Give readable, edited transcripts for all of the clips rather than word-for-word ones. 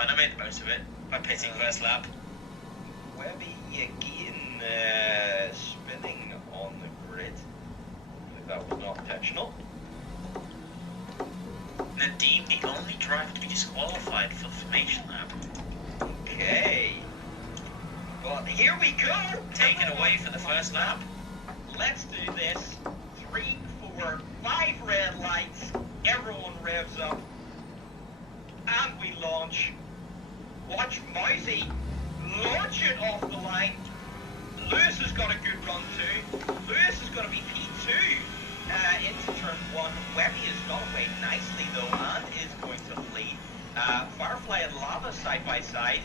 fine. I made the most of it by pitting first lap. Webby again spinning on the grid. Hopefully that was not intentional. Nadeem, the only driver to be disqualified for the formation lap. Okay. Well, here we go. Taken away for the first lap. Let's do this. 3, 4, 5 red lights. Everyone revs up. And we launch. Watch Mousy launch it off the line. Lewis has got a good run too. Lewis is going to be P2 into turn 1. Webby has got away nicely though and is going to lead. Firefly and Lava side by side.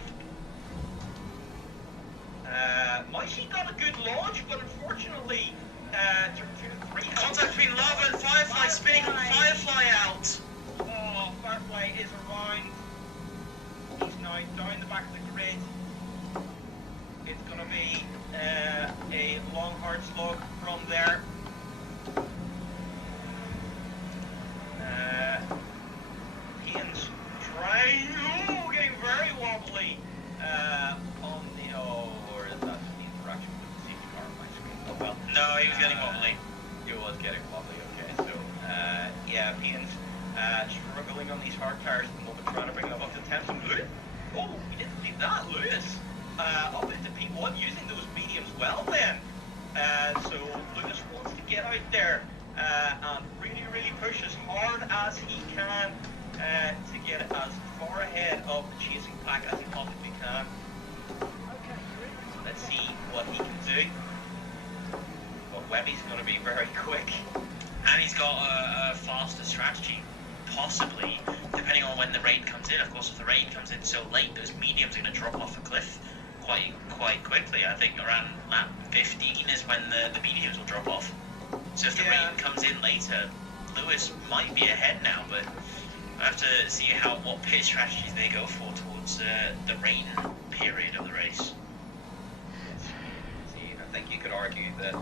Mousy got a good launch, but unfortunately, turn 2 and 3. Contact between Lava and Firefly, spinning Firefly out. Oh, Firefly is around. He's now down the back of the grid. It's going to be a long, hard slog from there. Ian's trying, getting very wobbly on the, or is that the interaction with the safety car on my screen? Oh well. No, he was getting wobbly. He was getting wobbly, okay. So, yeah, Ian's struggling on these hard tires at the moment, trying to bring them up to 10. Oh, he didn't leave that, Lewis. Up into P1 using those mediums well then. So Lewis wants to get out there and really push as hard as he can to get as far ahead of the chasing pack as he possibly can. Let's see what he can do. But Webby's going to be very quick. And he's got a faster strategy, possibly, depending on when the rain comes in. Of course, if the rain comes in so late, those mediums are going to drop off a cliff quite quickly. I think around lap 15 is when the mediums will drop off. So if the rain comes in later, Lewis might be ahead now, but I have to see what pit strategies they go for towards the rain period of the race. See, I think you could argue that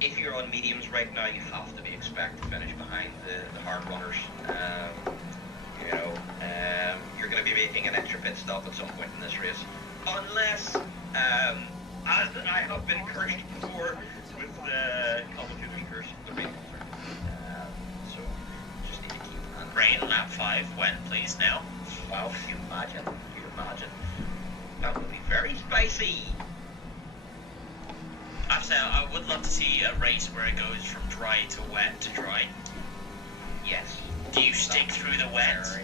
if you're on mediums right now, you have to be expected to finish behind the hard runners. You're going to be making an extra pit stop at some point in this race. Unless, as I have been cursed before with the complicated curse, the rain culture. So, just need to keep an rain lap 5, when please now? Wow, you imagine. That would be very spicy. I have to say, I would love to see a race where it goes from dry to wet to dry. Yes. Do you stick through the wet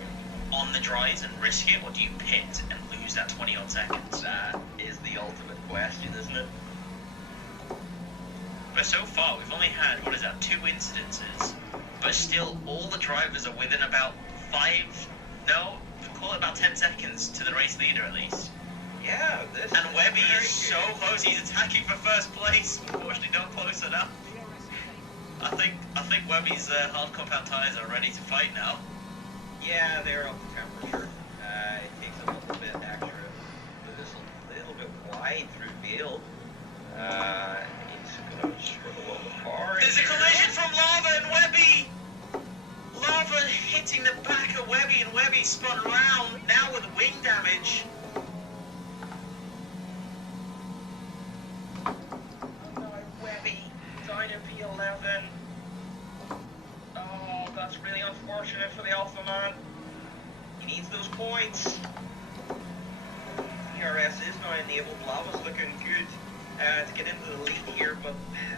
on the dries and risk it, or do you pit and lose that 20 odd seconds? That is the ultimate question, isn't it? But so far, we've only had, 2 incidences, but still all the drivers are within about call it about 10 seconds to the race leader at least. Yeah, this and Webby is so close. He's attacking for first place. Unfortunately, not close enough. I think Webby's hard compound tires are ready to fight now. Yeah, they're up to temperature. It takes a little bit extra. This a little bit wide through Vale. It's going to struggle a little hard. There's a collision from Lava and Webby. Lava hitting the back of Webby, and Webby spun around now with wing damage. Webby down in P11. Oh, that's really unfortunate for the Alpha Man. He needs those points. ERS is now enabled. Lava's looking good to get into the lead here, but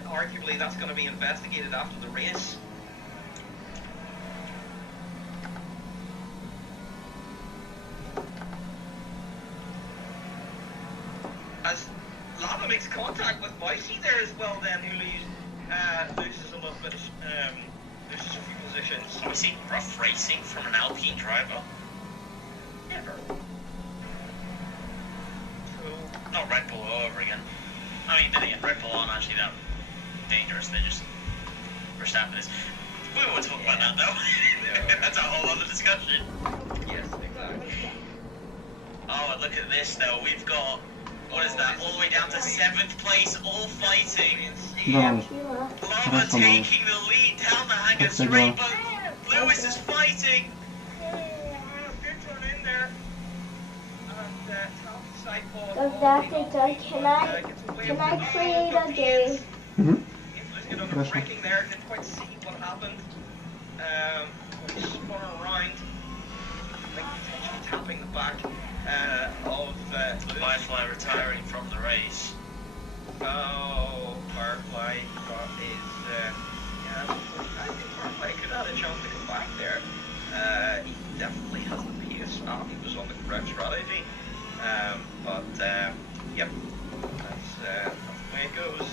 arguably that's going to be investigated after the race. As Lava makes contact with Mousy there as well, then who loses a little bit, loses a few positions. Mousy, rough racing from an Alpine driver. Never. So, not Red Bull all over again. I mean, then again, Red Bull aren't actually that dangerous. They're just Verstappen is. We won't talk about that though. That's a whole other discussion. Yes, exactly. Oh, and look at this though. We've got. What is that? All the way down to 7th place, all fighting. Lava taking the lead down the hangar straight, but Lewis is fighting. Good turn in there. Does that get done? Can I create a game? Losing it on the braking there, didn't quite see what happened. He spun around. I think potentially tapping the back of Firefly retiring from the race. Oh, Firefly is yeah, Firefly could have had a chance to come back there. He definitely has the pace. He was on the correct strategy. But yep, that's the way it goes.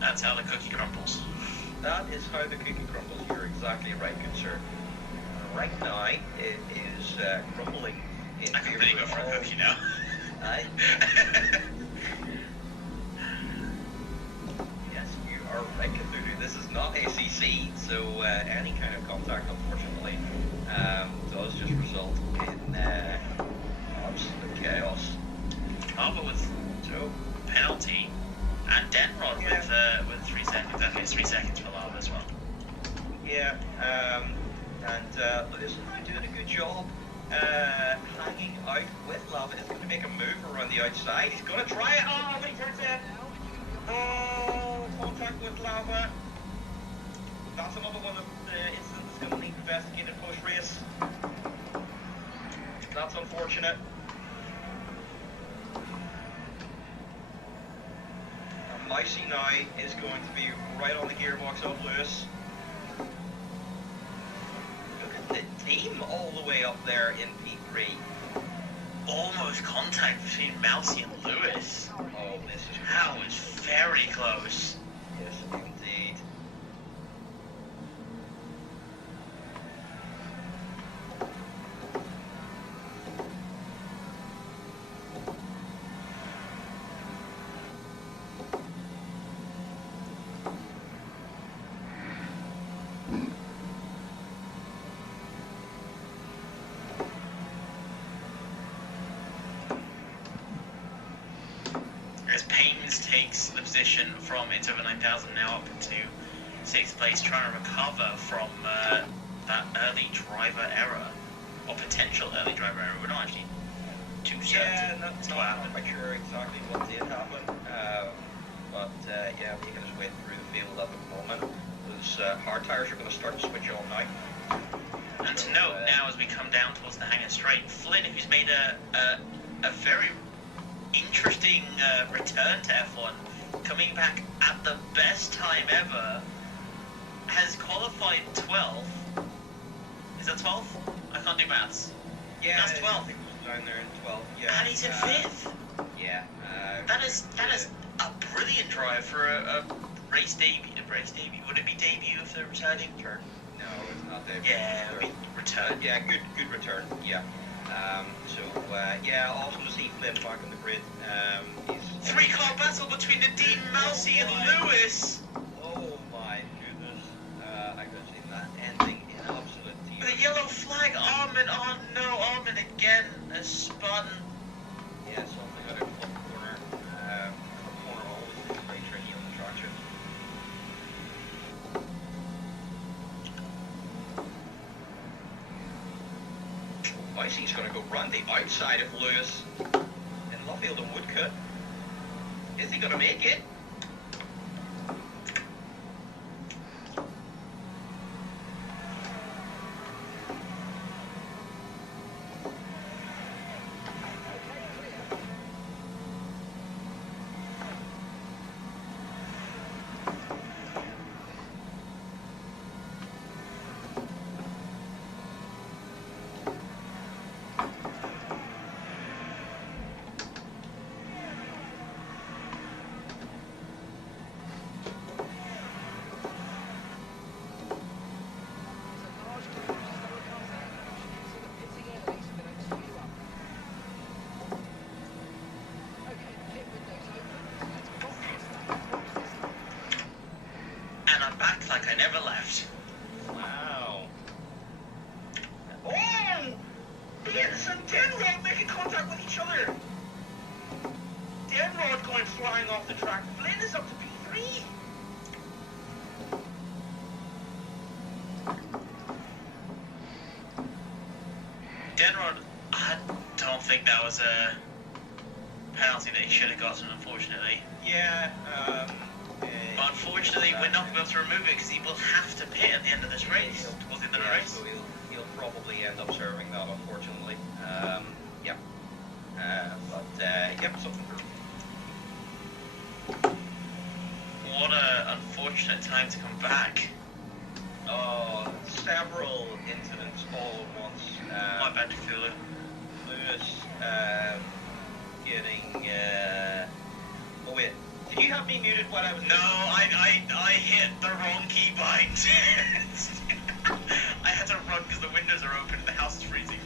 That's how the cookie crumbles. That is how the cookie crumbles. You're exactly right, good sir. Right now, it is crumbling. I can really go for a cookie now. Aye. Yes, you are right, Cthulhu. This is not ACC, so any kind of contact, unfortunately, does just result in absolute chaos. But with penalty and Denrod with 3 seconds. That means 3 seconds for Lava as well. Yeah, and Lewis is now doing a good job hanging out with Lava. He's going to make a move around the outside. He's going to try it. Oh, but he turns in. Oh, contact with Lava. That's another one of the incidents that's going to need investigated post-race. That's unfortunate. And Mousy now is going to be right on the gearbox of Lewis. Look at the team all the way up there in P3. Almost contact between Mousy and Lewis. Oh, this is That was very close. Yes, indeed. As Pains takes the position from it's over 9,000 now up into 6th place, trying to recover from that early driver error, or potential early driver error. We're not actually too certain. Yeah, not quite sure exactly what did happen, but yeah, making his way through the field at the moment. Those hard tires are going to start to switch on now. And to note now, as we come down towards the hangar straight, Flynn, who's made a very interesting return to F1, coming back at the best time ever, has qualified 12th. Is that 12th? I can't do maths. Yeah, that's 12th. I think it was down there in 12th. Yeah. And he's in 5th. Yeah. That is a brilliant drive for a race debut. Would it be debut if they're returning? Return. No, it's not debut. Yeah, it would be return. Yeah, good return. Yeah. Yeah, awesome to see Flynn back on the grid. He's 3-car battle between the Dean Mousy and Lewis. Oh my goodness. I could have seen that ending in absolute tears. The yellow flag, Armin. Oh no, Armin again has spun. Yeah, something out of the corner. Corner always is very tricky on the traction. Mousy's going to go round the outside of Lewis in Luffield and Woodcote. Is he going to make it? Like I never left. Wow. Oh! Vince and Denrod making contact with each other. Denrod going flying off the track. Flynn is up to P3. Denrod, I don't think that was a penalty that he should have gotten, unfortunately. Yeah. But unfortunately, we're not going to be able to remove it because he will have to pit at the end of this race. Towards the end of the race. So he'll probably end up serving that, unfortunately. Yeah. Yep, something for. What a unfortunate time to come back. Oh, several incidents all at once. My bad to feel it. Lewis getting. Oh wait, did you have me muted while I was? No, I hit the wrong keybind. I had to run because the windows are open and the house is freezing.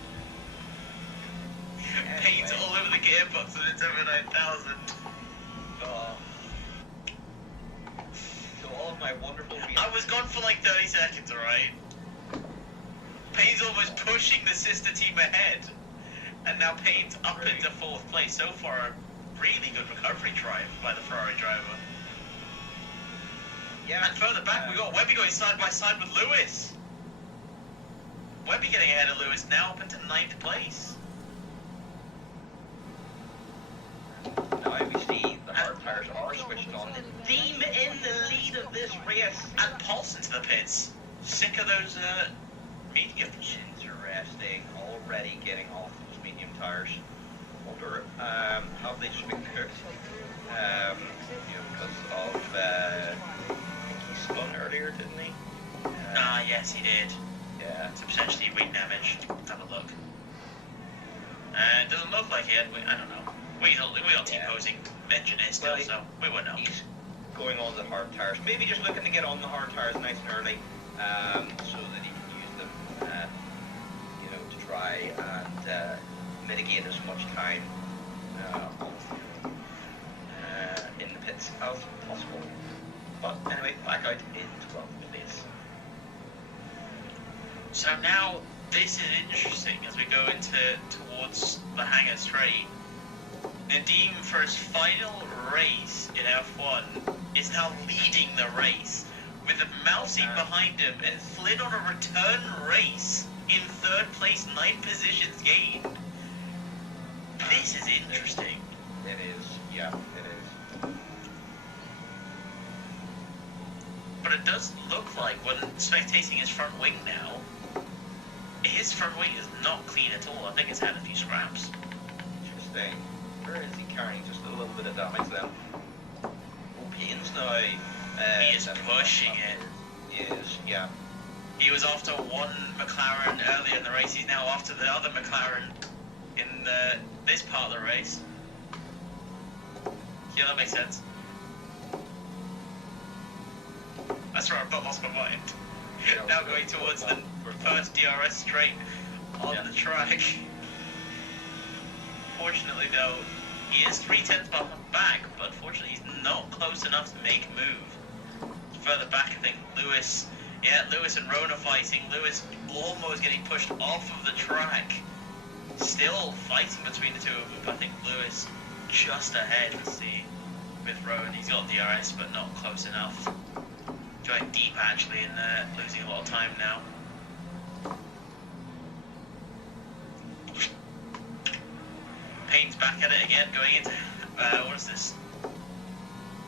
Anyway. Paint all over the gearbox and it's over 9,000. Oh. So all of my wonderful. I was gone for like 30 seconds, alright? Payne's almost pushing the sister team ahead. And now Payne's up into 4th place. So far, a really good recovery drive by the Ferrari driver. Yeah. And further back, we got Webby going side by side with Lewis. Webby getting ahead of Lewis, now up into 9th place. Now we see the hard tires are switched on. The team in the lead of this race. And Paulson to the pits. Sick of those mediums. Interesting. Already getting off those medium tires. Wonder, have they just been cooked? Because of, I think he spun earlier, didn't he? Yes, he did. Yeah. So potentially wing damage. Have a look. It doesn't look like it. I don't know. We got T-posing engineer still, Well, so we won't know. He's going on the hard tires. Maybe just looking to get on the hard tires nice and early, so that he can use them, to try and mitigate as much time in the pits as possible. But anyway, back out in 12th place. So now this is interesting as we go towards the hangar straight. Nadim, for his final race in F1, is now leading the race with Mousy behind him and Flynn on a return race in 3rd place, 9 positions gained. This is interesting. It is, yeah, it is. But it does look like when spectating his front wing now, his front wing is not clean at all. I think it's had a few scraps. Interesting. Where is he carrying just a little bit of damage then? Oh, Payne's now. He is pushing it. He is, yeah. He was after one McLaren earlier in the race. He's now after the other McLaren in this part of the race. Yeah, that makes sense. That's right, I've lost my mind. Now going towards the first DRS straight on the track. Fortunately, though, he is 3/10 back, but unfortunately he's not close enough to make a move. Further back, I think Lewis and Rona fighting. Lewis almost getting pushed off of the track. Still fighting between the two of them, but I think Lewis just ahead, let's see, with Rowan. He's got DRS, but not close enough. Going deep, actually, and losing a lot of time now. Payne's back at it again, going into, what is this?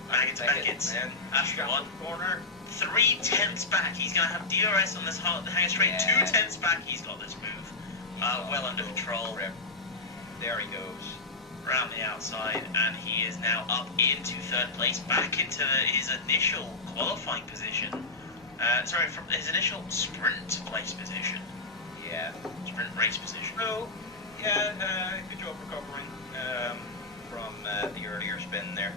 Back into Beckett's. That's the one. Corner. 3/10 back. He's going to have DRS on this hangar straight. 2/10 back. He's got this move. Well under control. There he goes. Around the outside, and he is now up into 3rd place, back into his initial qualifying position. From his initial sprint place position. Yeah. Sprint race position. So, yeah, good job recovering from the earlier spin there.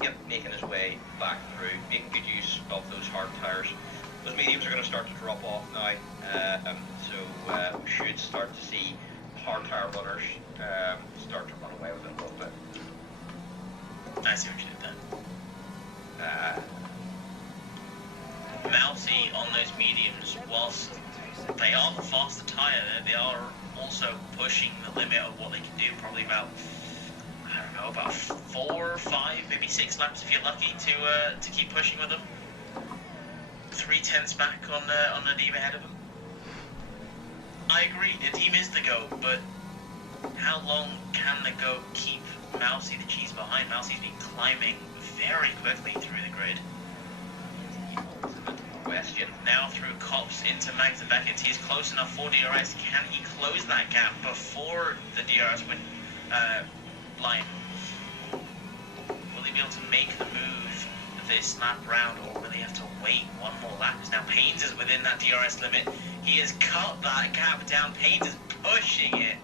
Yep, making his way back through, making good use of those hard tires. Those mediums are going to start to drop off now, so we should start to see hard tire runners start to run away with it a little bit. I see what you did then. Mousy on those mediums, whilst they are the faster tyre, they are also pushing the limit of what they can do. Probably about, I don't know, about 4, 5, maybe 6 laps if you're lucky to keep pushing with them. 3/10 back on the team ahead of them. I agree, the team is the GOAT, but how long can the GOAT keep Mousy the cheese behind? Mousy's been climbing very quickly through the grid. Question. Now through Cops into Mags and Beckett. He's close enough for DRS. Can he close that gap before the DRS line? Will he be able to make the move this lap round, or will he have to wait one more lap? Now Paynes is within that DRS limit. He has cut that gap down. Paynes is pushing it.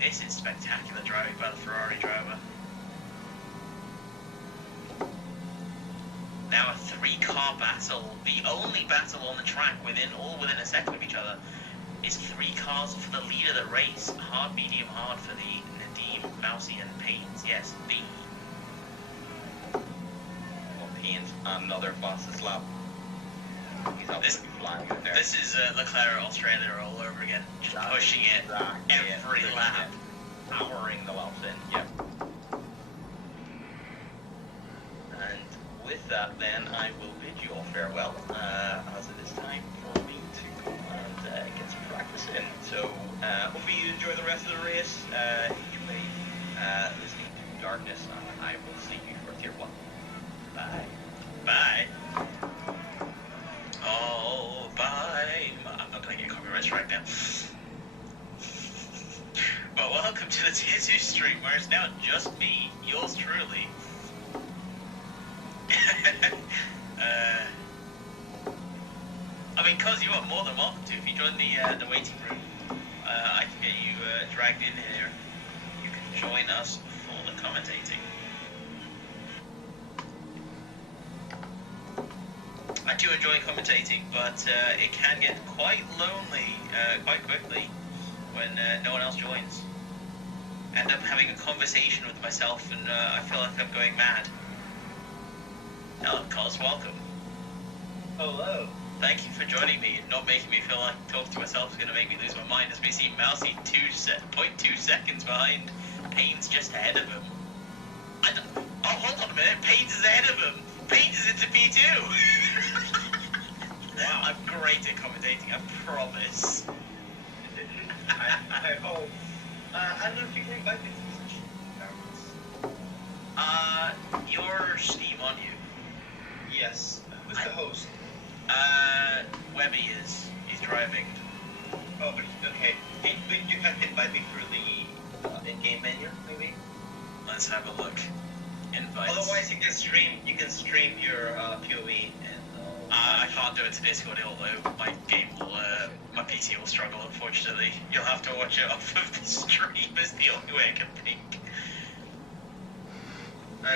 This is spectacular driving by the Ferrari driver. Now a three-car battle. The only battle on the track within a second of each other is three cars for the lead of the race. Hard, medium, hard for the Nadim, Mousy, and Paynes. Yes, B. Well, Paynes, another fastest lap. He's absolutely flying out there. This is Leclerc, Australia all over again. Just pushing it every lap. Powering the laps in, yep. And with that, then, I will bid you all farewell, as it is time for me to go and get some practice in. So, hopefully you enjoy the rest of the race. Enjoy listening to Darkness, and I will see you for Tier 1. Bye. Bye. Oh, bye. I'm not going to get copyright strike now. Well, welcome to the Tier 2 stream, where it's now just me, yours truly. I mean, cuz you are more than welcome to. If you join the waiting room, I can get you dragged in here. You can join us for the commentating. I do enjoy commentating, but it can get quite lonely quite quickly when no one else joins. I end up having a conversation with myself, and I feel like I'm going mad. Hello, Cos, welcome. Hello. Thank you for joining me and not making me feel like talking to myself is going to make me lose my mind, as we see Mousy 0.2 seconds behind. Payne's just ahead of him. Oh, hold on a minute. Payne's is ahead of him. Payne's is into P2. Wow. I'm great at commentating, I promise. I hope. I don't know if you can invite me to your Steam on you. Yes. Who's the host? Webby is. He's driving. Oh, but okay. You can invite me through the in-game menu, maybe? Let's have a look. Invites. Otherwise, you can stream your POE and. I can't do it to Discord, although my game will, my PC will struggle, unfortunately. You'll have to watch it off of the stream, is the only way I can think.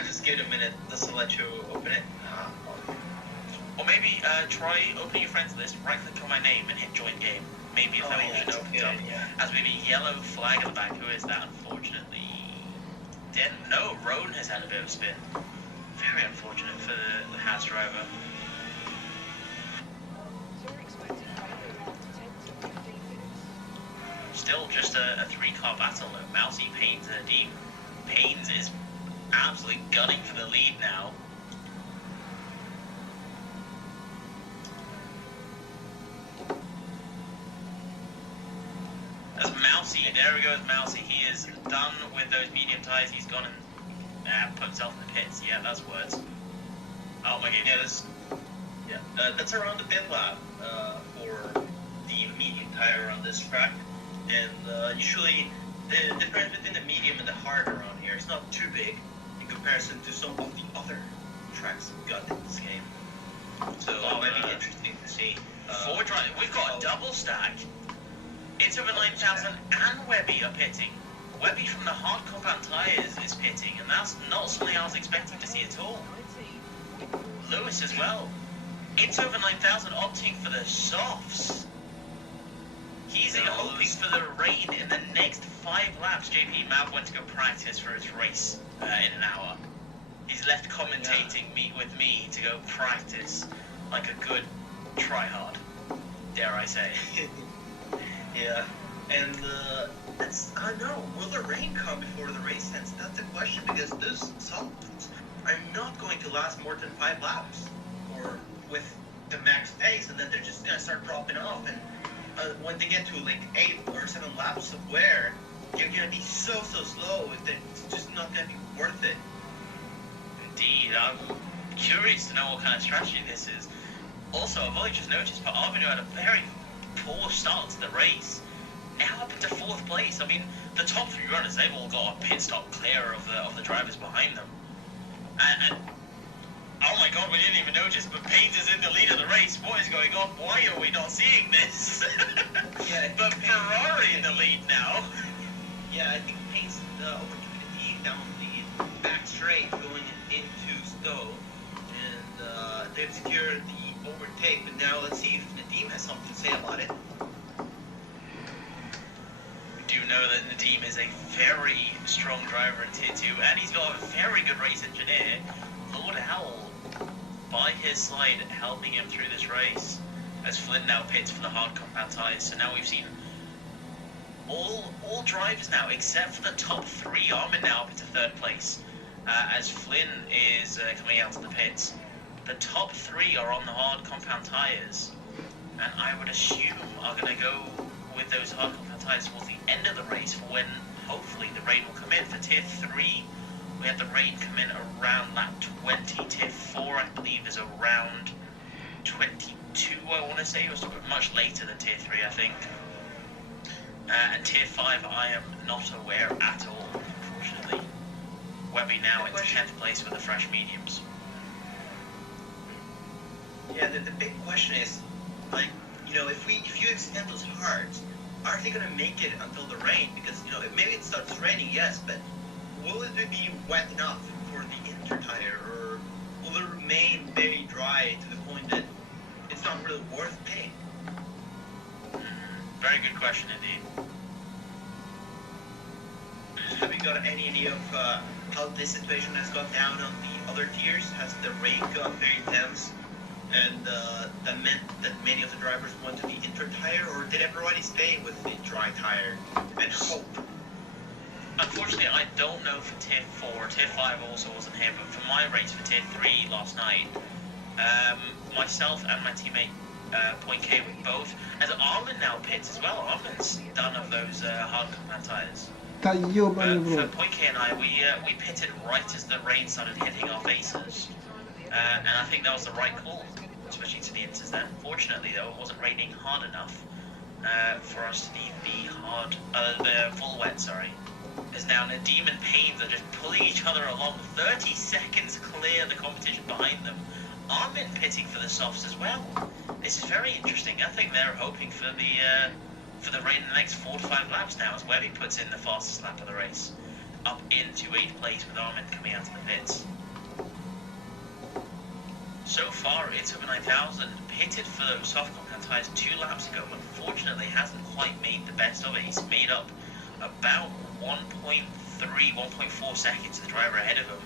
Just give it a minute. This will let you open it. Or maybe try opening your friends list, right click on my name and hit join game. Maybe if that option opens up. Yeah. As we have a yellow flag at the back. Who is that, unfortunately? No, Roan has had a bit of a spin. Very unfortunate for the Haas driver. Still just a three-car battle though. Mousy, Paynes, and Nadim. Paynes is absolutely gunning for the lead now. That's Mousy. There we go, Mousy. He is done with those medium tyres. He's gone and put himself in the pits. Yeah, that's words. Oh my goodness. Yeah, that's around the pit lap for the medium tire on this track. And usually the difference between the medium and the hard around here is not too big in comparison to some of the other tracks we've got in this game. So it might be interesting to see. We've got a double stack. It's over 9,000 and Webby are pitting. Webby from the hard compound tyres is pitting, and that's not something I was expecting to see at all. Lewis as well. It's over 9,000 opting for the softs. He's hoping for the rain in the next 5 laps. JP Mav went to go practice for his race in an hour. He's left commentating with me to go practice like a good tryhard, dare I say. Yeah, and I don't know, will the rain come before the race ends? That's the question, because those softs are not going to last more than 5 laps, or with the max pace, and then they're just gonna start dropping off, and when they get to like 8 or 7 laps of wear, you're gonna be so slow that it's just not gonna be worth it. Indeed, I'm curious to know what kind of strategy this is. Also, I've only just noticed, but Armin had a very poor start to the race. Now up into 4th place. I mean, the top 3 runners, they've all got a pit stop clear of the drivers behind them. And oh my god, we didn't even notice, but Paynes is in the lead of the race. What is going on? Why are we not seeing this? Yeah, but Ferrari in the lead now. Yeah, I think Paynes overtook Nadim down the back straight going into Stowe. And they've secured the overtake, but now let's see if Nadim has something to say about it. We do know that Nadim is a very strong driver in Tier 2, and he's got a very good race engineer, Lord Howell, by his side, helping him through this race, as Flynn now pits for the hard compound tyres. So now we've seen all drivers now, except for the top 3, Armin now up into 3rd place, as Flynn is coming out of the pits. The top 3 are on the hard compound tyres, and I would assume are going to go with those hard compound tyres towards the end of the race for when hopefully the rain will come in. For Tier 3, we had the rain come in around lap 20. Tier 4, I believe, is around 22, I want to say. It was much later than Tier 3, I think. And Tier 5, I am not aware at all, unfortunately. Webby now into 10th place with the fresh mediums. Yeah, the big question is, like, you know, if you extend those hards, are they gonna make it until the rain? Because, you know, maybe it starts raining, yes, but will it be wet enough for the inter tire, or will it remain very dry to the point that it's not really worth paying? Very good question indeed. Have you got any idea of how this situation has got down on the other tiers? Has the rain got very intense, and that meant that many of the drivers went to the inter tire, or did everybody stay with the dry tire and hope? Unfortunately, I don't know for Tier 4. Tier 5 also wasn't here, but for my race for Tier 3 last night, myself and my teammate Point K were both, as Armin now pits as well. Armin's done of those hard compound tyres. But for Point K and I, we pitted right as the rain started hitting our faces. And I think that was the right call, switching to the inters then. Fortunately, though, it wasn't raining hard enough for us to need the full wet, sorry. As now Nadim and Paynes are just pulling each other along, 30 seconds clear the competition behind them. Armin pitting for the softs as well. This is very interesting. I think they're hoping for the rain in the next 4 to 5 laps now, as Webby puts in the fastest lap of the race, up into 8th place with Armin coming out of the pits. So far, it's over 9,000, pitted for those soft compound tyres 2 laps ago, but unfortunately hasn't quite made the best of it. He's made up about 1.3, 1.4 seconds to the driver ahead of him,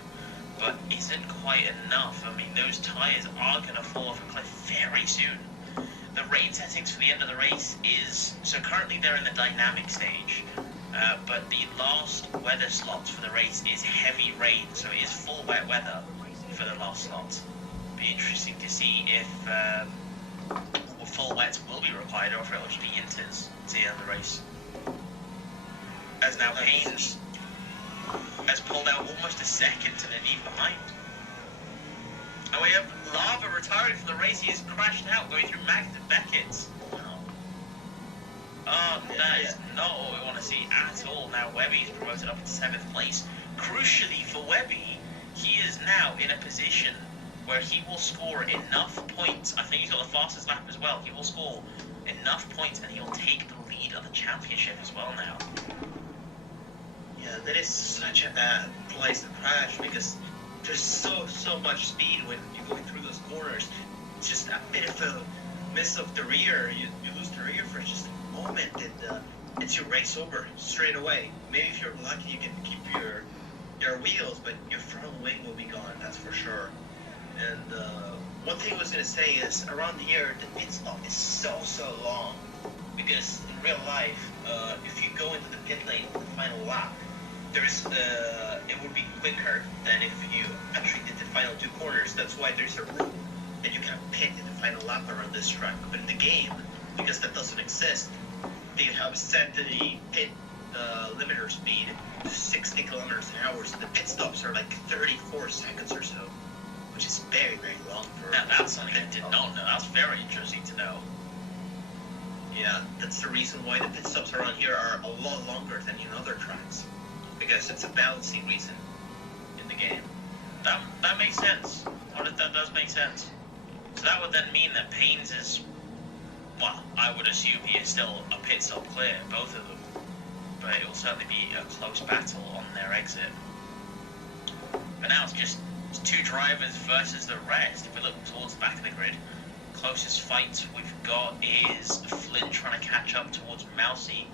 but isn't quite enough. I mean, those tyres are going to fall off a cliff very soon. The rain settings for the end of the race is, so currently they're in the dynamic stage, but the last weather slot for the race is heavy rain, so it is full wet weather for the last slot. Be interesting to see if full wets will be required, or if it will just be inters to the end of the race. As now Paynes has pulled out almost a second to Nadim behind. And we have Lava retiring from the race. He has crashed out, going through Magda Beckett's. Oh, that is not what we want to see at all. Now Webby's promoted up to 7th place. Crucially for Webby, he is now in a position where he will score enough points. I think he's got the fastest lap as well. He will score enough points and he'll take the lead of the championship as well now. Yeah, that is such a bad place to crash, because there's so much speed when you're going through those corners. It's just a bit of a miss of the rear. You lose the rear for just a moment, and it's your race over straight away. Maybe if you're lucky, you can keep your wheels, but your front wing will be gone, that's for sure. And one thing I was gonna say is, around here the pit stop is so long, because in real life, if you go into the pit lane for the final lap, it would be quicker than if you actually did the final 2 corners. That's why there's a rule that you can pit in the final lap around this track. But in the game, because that doesn't exist, they have set the pit limiter speed to 60 kilometers an hour, so the pit stops are like 34 seconds or so, which is very, very long for... Now that's something I did not know. That's very interesting to know. Yeah, that's the reason why the pit stops around here are a lot longer than in other tracks, because it's a balancing reason in the game. That makes sense. That does make sense. So that would then mean that Payne's is, well, I would assume he is still a pit stop clear, both of them. But it will certainly be a close battle on their exit. But now it's two drivers versus the rest. If we look towards the back of the grid, closest fight we've got is Flynn trying to catch up towards Mousy,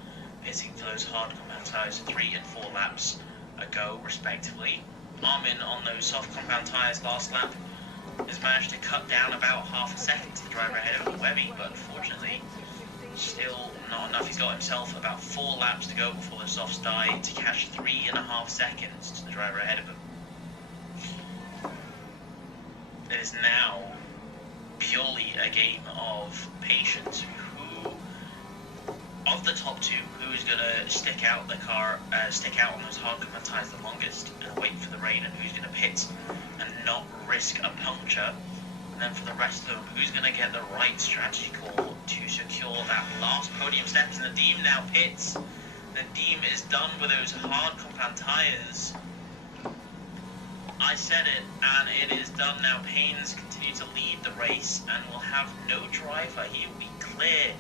pitting for those hard compound tyres 3 and 4 laps ago, respectively. Armin on those soft compound tyres last lap has managed to cut down about half a second to the driver ahead of Webby, but unfortunately still not enough. He's got himself about 4 laps to go before the softs die to catch 3.5 seconds to the driver ahead of him. It is now purely a game of patience. Who of the top two, who is going to stick out the car, stick out on those hard compound tyres the longest and wait for the rain, and who's going to pit and not risk a puncture? And then for the rest of them, who's going to get the right strategy call to secure that last podium steps? And Nadim now pits. Nadim is done with those hard compound tyres. I said it, and it is done now. Paynes continue to lead the race and will have no driver. He will be clear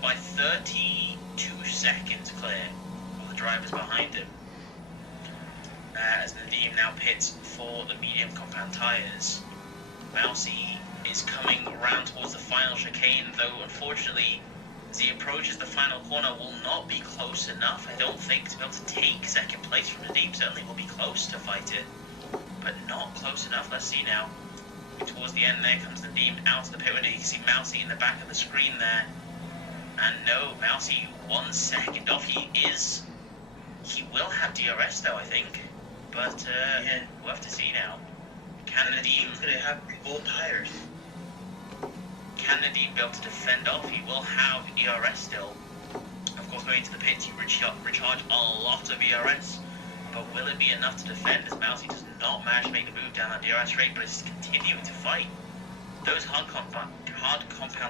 by 32 seconds clear of the drivers behind him. As Nadim now pits for the medium compound tyres. Mousy is coming around towards the final chicane, though unfortunately as he approaches the final corner will not be close enough, I don't think, to be able to take second place from Nadim. Certainly will be close to fight it, but not close enough. Let's see now. Towards the end there comes Nadim out of the pit window. You can see Mousy in the back of the screen there. And no, Mousy 1 second off. He will have DRS though, I think. But yeah, we'll have to see now. Can Nadim going to have both tires? Can Nadim be able to defend off? He will have ERS still. Of course, going into the pits, you recharge a lot of ERS. But will it be enough to defend as Mousy does not manage to make the move down that DRS straight, but is continuing to fight? Those hard compound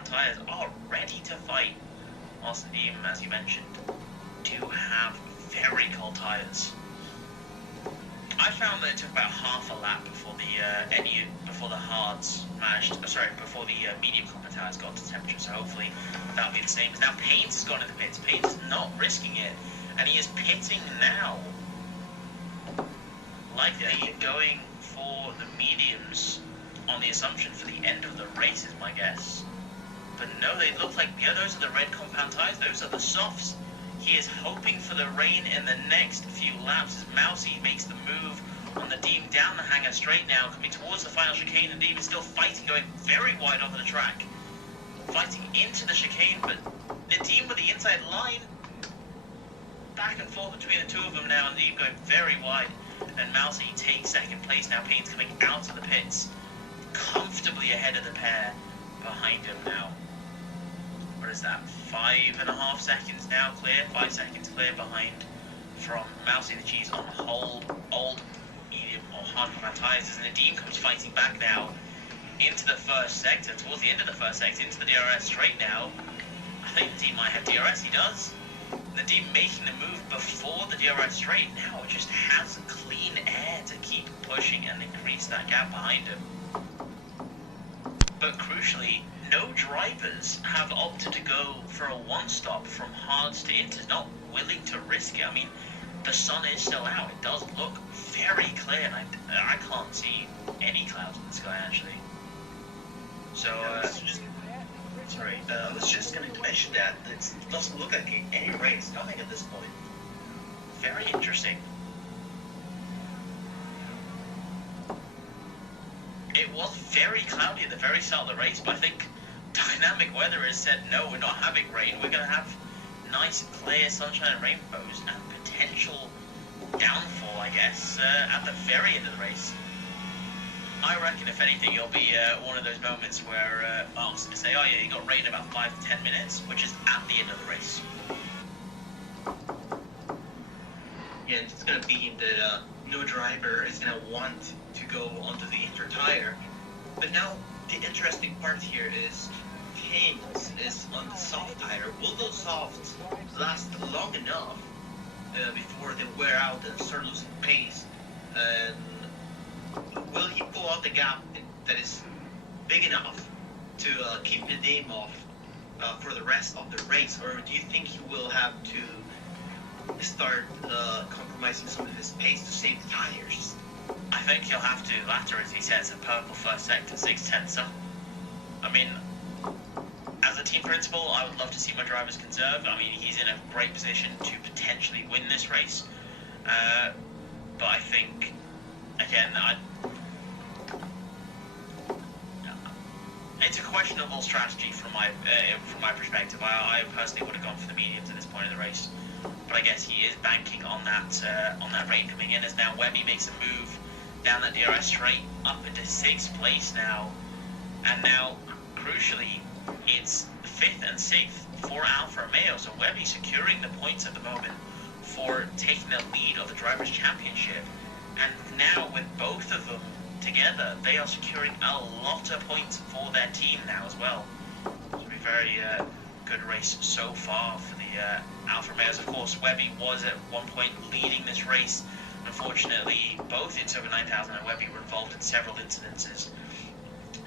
tyres are ready to fight. Whilst Nadim, as you mentioned, do have very cold tyres. I found that it took about half a lap before the medium compound tyres got to temperature. So hopefully that'll be the same. Now Paynes has gone into the pits. Paynes is not risking it, and he is pitting now. Likely going for the mediums on the assumption for the end of the race is my guess. But no, they look like, yeah, those are the red compound tyres, those are the softs. He is hoping for the rain in the next few laps as Mousy makes the move on Nadim down the hanger straight now, coming towards the final chicane. Nadim is still fighting, going very wide onto the track. Fighting into the chicane, but Nadim with the inside line. Back and forth between the two of them now, and Nadim going very wide. And Mousy takes second place now. Payne's coming out of the pits, comfortably ahead of the pair behind him now. What is that? 5.5 seconds now clear. 5 seconds clear behind from Mousy the Cheese on old, medium or hard compound tyres. As Nadim comes fighting back now into the first sector, towards the end of the first sector, into the DRS straight now. I think Nadim might have DRS. He does. Nadim making the move before the DRS straight. Now it just has clean air to keep pushing and increase that gap behind him. But crucially, no drivers have opted to go for a one-stop from hards to inters, not willing to risk it. I mean, the sun is still out. It does look very clear, and I can't see any clouds in the sky, actually. So, I was just going to mention that it doesn't look like any rain is coming at this point. Very interesting. It was very cloudy at the very start of the race, but I think dynamic weather has said, no, we're not having rain. We're going to have nice, clear sunshine and rainbows and potential downfall, I guess, at the very end of the race. I reckon, if anything, it'll be one of those moments where I was going to say, oh yeah, you got rain about 5 to 10 minutes, which is at the end of the race. Yeah, it's going to be that no driver is going to want to go onto the inner tire. But now, the interesting part here is Haynes is on the soft tire. Will those softs last long enough before they wear out and start losing pace? And will he pull out the gap that is big enough to keep the name off for the rest of the race? Or do you think he will have to start compromising some of his pace to save the tires? I think he'll have to after as he sets a purple first sector, 6/10. I mean, as a team principal, I would love to see my drivers conserve. I mean, he's in a great position to potentially win this race. But I think, again, it's a questionable strategy from my perspective. I personally would have gone for the mediums at this point in the race, but I guess he is banking on that rain coming in. As now Webby makes a move down that DRS straight up into 6th place now, and now crucially it's 5th and 6th for Alfa Romeo. So Webby securing the points at the moment for taking the lead of the Drivers' Championship, and now with both of them together, they are securing a lot of points for their team now as well. It's been a very good race so far for the Alfa Romeos. Of course, Webby was at one point leading this race. Unfortunately, both It's Over 9000 and Webby were involved in several incidences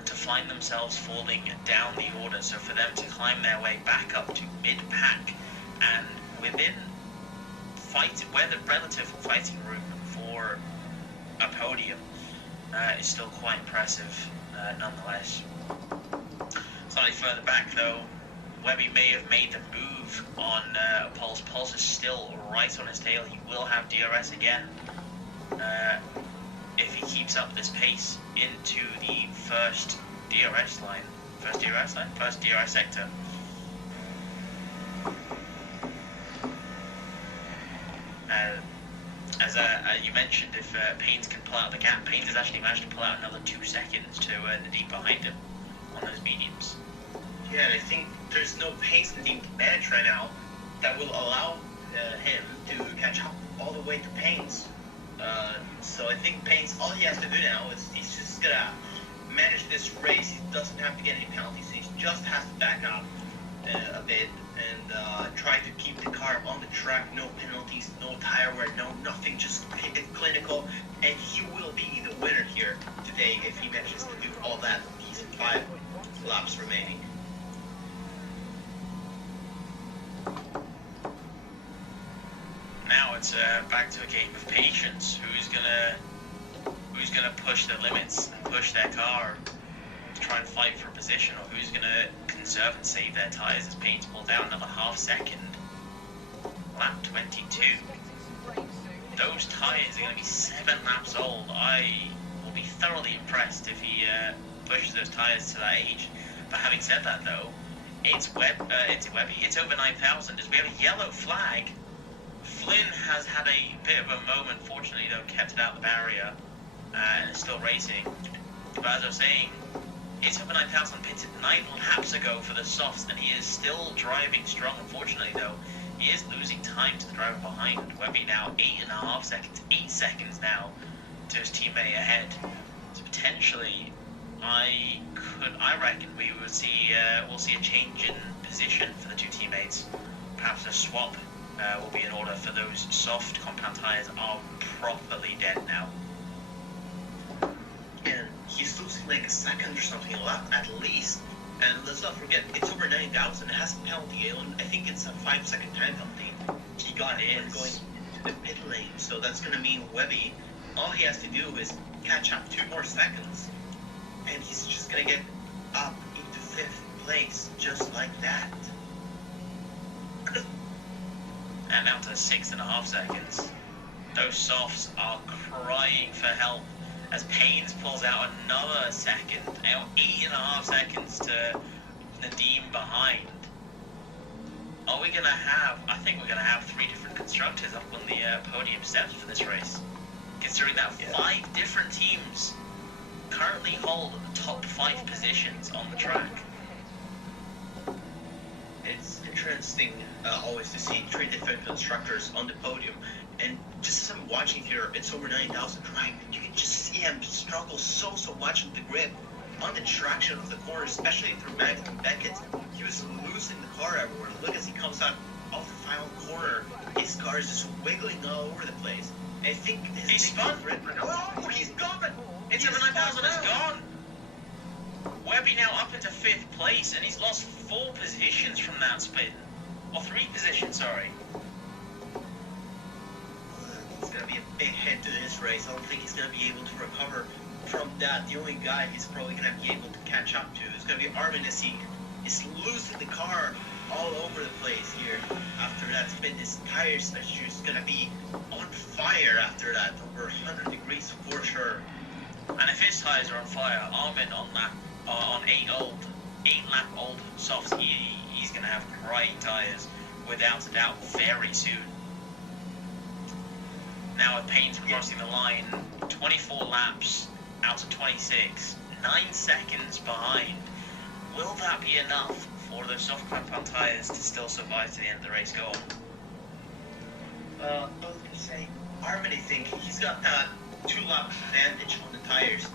to find themselves falling down the order. So for them to climb their way back up to mid-pack and within where the relative fighting room for a podium is still quite impressive nonetheless. Slightly further back though, Webby may have made the move on Pulse. Pulse is still right on his tail. He will have DRS again if he keeps up this pace into the first DRS sector. As you mentioned, if Paynes can pull out the gap, Paynes has actually managed to pull out another 2 seconds to Nadeem behind him on those mediums. Yeah, and I think there's no pace Nadeem can manage right now that will allow him to catch up all the way to Paynes. So I think Paynes, all he has to do now is he's just gonna manage this race. He doesn't have to get any penalties. He just has to back up a bit and try to keep the car on the track. No penalties, no tire wear, no nothing. Just keep it clinical, and he will be the winner here today if he manages to do all that. He's 5 laps remaining. Now it's back to a game of patience. Who's gonna push the limits and push their car to try and fight for a position, or who's gonna conserve and save their tyres as Paynes pulls down another half second. Lap 22. Those tyres are going to be 7 laps old. I will be thoroughly impressed if he pushes those tyres to that age. But having said that though, it's over 9,000 as we have a yellow flag. Flynn has had a bit of a moment, fortunately though, kept it out the barrier and is still racing. But as I was saying, It's over 9,000 pitted 9 laps ago for the softs, and he is still driving strong. Unfortunately, though, he is losing time to the driver behind. Webby now 8.5 seconds, 8 seconds now to his teammate ahead. So potentially, I reckon we will see we'll see a change in position for the two teammates. Perhaps a swap will be in order, for those soft compound tires are properly dead now. And he's losing like a second or something left at least. And let's not forget, it's over 9,000. It has a penalty. I think it's a 5-second time penalty. He got in going into the pit lane. So that's going to mean Webby, all he has to do is catch up 2 more seconds. And he's just going to get up into 5th place, just like that. And now to 6.5 seconds. Those softs are crying for help as Paynes pulls out another second, now 8.5 seconds to Nadeem behind. Are we gonna have, I think we're gonna have 3 different constructors up on the podium steps for this race. Considering that 5 different teams currently hold the top 5 positions on the track. It's interesting always to see 3 different constructors on the podium, and just as I'm watching here, it's over 9,000 driving, and you can just see him struggle so much with the grip on the traction of the corner, especially through Magnus and Beckett. He was losing the car everywhere. Look as he comes out of the final corner, his car is just wiggling all over the place. I think he's spun. Oh, he's gone. It's over 9,000 is gone. Webby now up into 5th place, and he's lost 4 positions from that spin. Or 3 positions, sorry. It's going to be a big hit to this race. I don't think he's going to be able to recover from that. The only guy he's probably going to be able to catch up to is going to be Armin, as he is losing the car all over the place here. After that spin, his tires are just going to be on fire after that. Over 100 degrees for sure. And if his tires are on fire, Armin on that on 8-lap old softs, he's going to have great tires without a doubt very soon. Now with Payne's crossing the line, 24 laps out of 26, 9 seconds behind. Will that be enough for those soft compound tires to still survive to the end of the race? Go on. I was going to say, Armin, I think he's got that 2-lap advantage on the tires.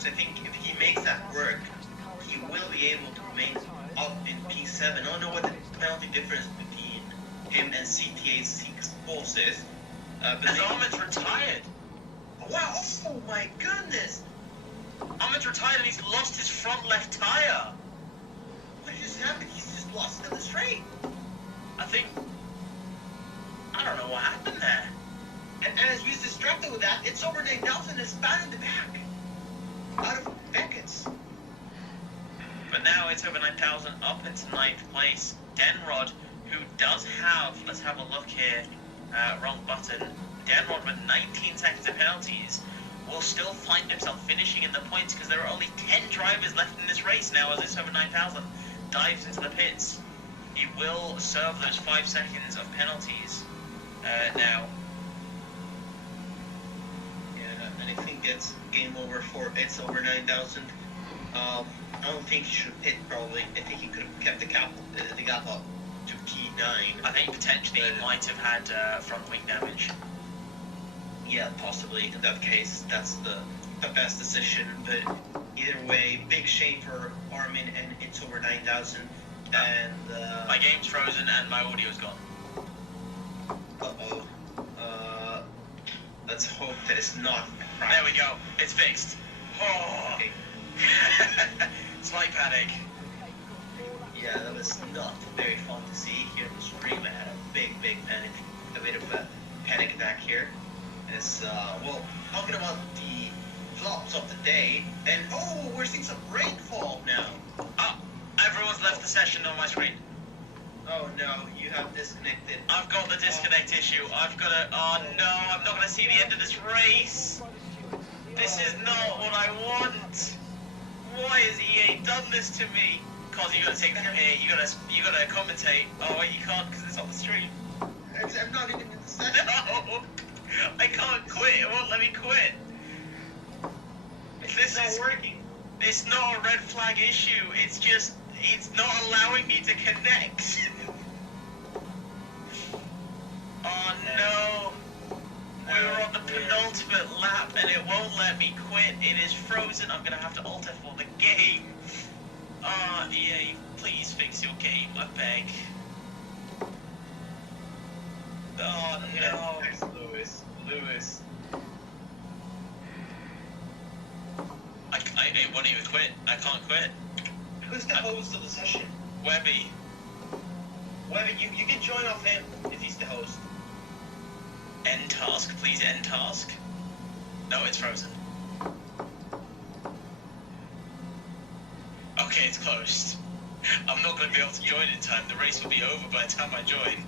So I think if he makes that work, he will be able to remain up in P7. I don't know what the penalty difference between him and CTA 6 Pulse is. But Armin's retired. Wow, oh my goodness! Armin's retired and he's lost his front left tire. What just happened? He's just lost it in the straight. I don't know what happened there. And as he's distracted with that, it's over 9,000 and spat in the back. Out of Beckett's. But now it's over 9,000 up into 9th place. Denrod, who does have, let's have a look here, wrong button. Denrod with 19 seconds of penalties will still find himself finishing in the points because there are only 10 drivers left in this race now as it's over 9,000. Dives into the pits. He will serve those 5 seconds of penalties now. Yeah, and I think it's game over for it's over 9,000. I don't think he should pit probably. I think he could have kept the gap up to P9. I think potentially he might have had front wing damage. Yeah, possibly. In that case, that's the best decision. But either way, big shame for Armin, and it's over 9,000. And my game's frozen and my audio's gone. Uh-oh. Let's hope that it's not. There we go. It's fixed. Oh. Okay. Slight panic. Yeah, that was not very fun to see here on the stream. I had a big panic, a bit of a panic attack here. As well, talking about the flops of the day, and oh, we're seeing some rainfall now. Oh, everyone's left the session on my screen. Oh no, you have disconnected. I've got the disconnect issue. I've got to. Oh no, I'm not going to see the end of this race. This is not what I want. Why has EA done this to me? Cause you got to take the here. You got to commentate. Oh, you can't because it's on the stream. I'm not even in the session. No, I can't quit. It won't let me quit. This is working. It's not a red flag issue. It's just it's not allowing me to connect. Oh no. We were on the penultimate lap and it won't let me quit. It is frozen. I'm gonna have to alt F4 the game. Ah, EA, please fix your game, I beg. Oh no. Thanks, Lewis. I won't even quit. I can't quit. Who's the host of the session? Webby. Webby, you can join off him if he's the host. End task, please end task. No, it's frozen. Okay, it's closed. I'm not going to be able to join in time. The race will be over by the time I join.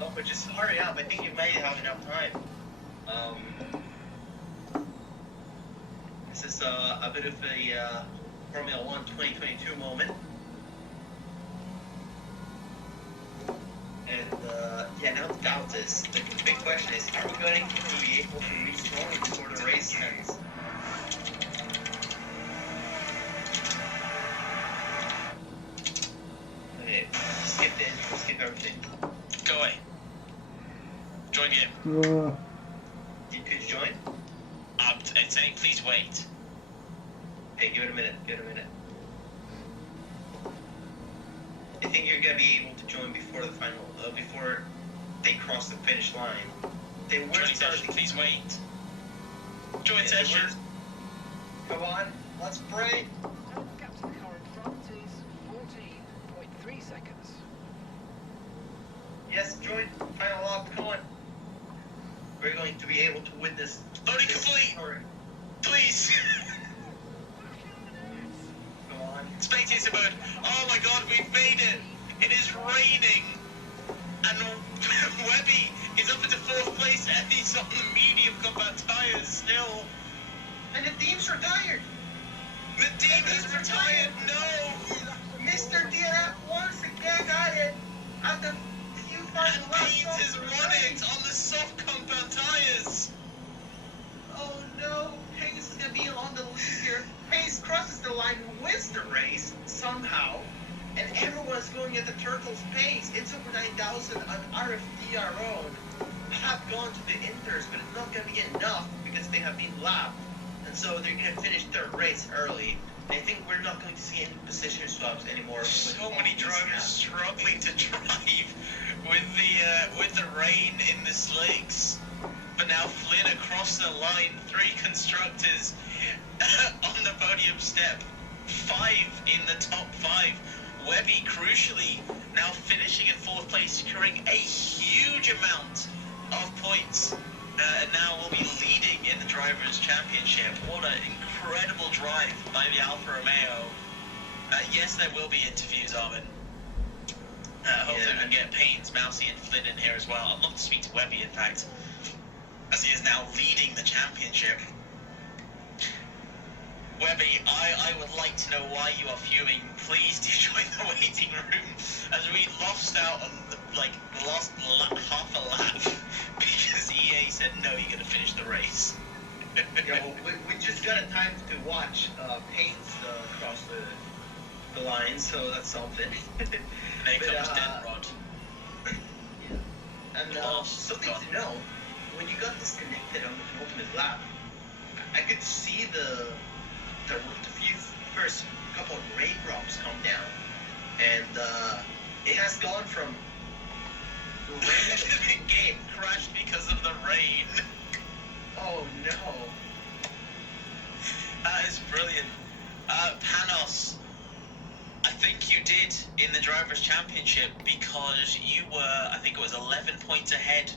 Oh, but just hurry up. I think you might have enough time. This is a bit of a Formula 1 2022 moment. And yeah, now the doubt is, the big question is, are we going to be able to restore before the race ends? Could you join? It's saying please wait. Hey, give it a minute. Give it a minute. I think you're gonna be able to join before the final, before they cross the finish line. They were Join starting. session, please wait. Join They session. were- Come on, let's pray. Gap to the car in front is 14.3 seconds. Yes, join. Final lap, come on. We're going to be able to witness. Loading this complete. story. Please. Go on. Spectator mode. Oh my god, we've made it. It is raining. And Webby is up into 4th place and he's on the medium combat tires still. And the team's retired. The team is retired. No. Mr. DNF once again got it at the few And final laps. Haynes has of the won it race. on the soft compound tires. Oh no, Hayes is gonna be on the lead here. Hayes crosses the line, wins the race somehow, and everyone's going at the turtle's pace. It's over 9,000 on RFDRO. Have gone to the inters, but it's not gonna be enough because they have been lapped, and so they're gonna finish their race early. I think we're not going to see any position swaps anymore. So many drivers struggling to drive with the rain in the slicks. But now Flynn across the line, 3 constructors on the podium step, 5 in the top 5. Webby crucially now finishing in 4th place, securing a huge amount of points. And now will be leading in the Drivers' Championship. What an incredible drive by the Alfa Romeo. Yes, there will be interviews, Armin. Hopefully we can get Payne's, Mousy, and Flynn in here as well. I'd love to speak to Webby, in fact, as he is now leading the championship. Webby, I would like to know why you are fuming. Please do join the waiting room, as we lost out on the last half a lap because EA said no, you're gonna finish the race. Yeah, well, we just got a time to watch Payne's cross the line, so that's something. And here But, comes Denrod. yeah. And Lost, something gone. to know, when you got disconnected on the penultimate lap, I could see the few first couple of raindrops come down, and it has gone from rain. The game crashed because of the rain. Oh no! That is brilliant. Panos, I think you did in the Drivers' Championship because you were, I think it was 11 points ahead